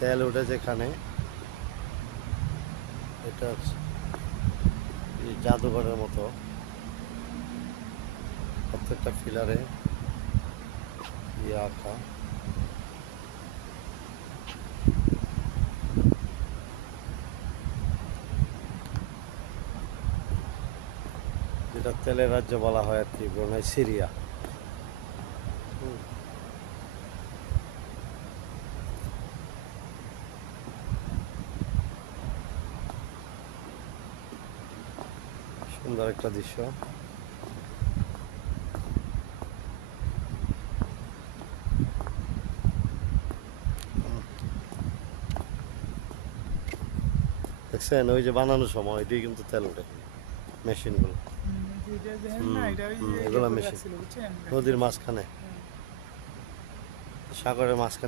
তেল উঠে যেখানে, এটা জাদুঘরের মতো, প্রত্যেকটা ফিলারে ইয়ে আঁকা। যেটা তেলের রাজ্য বলা হয় আর কি, ব্রুনাই সিরিয়া। সুন্দর একটা দৃশ্য। দেখছেন ওই যে বানানোর সময় এটি কিন্তু তেল ওঠে, মেশিনগুলো। এগুলো মেশিন নদীর মাঝখানে, সাগরের মাঝখানে।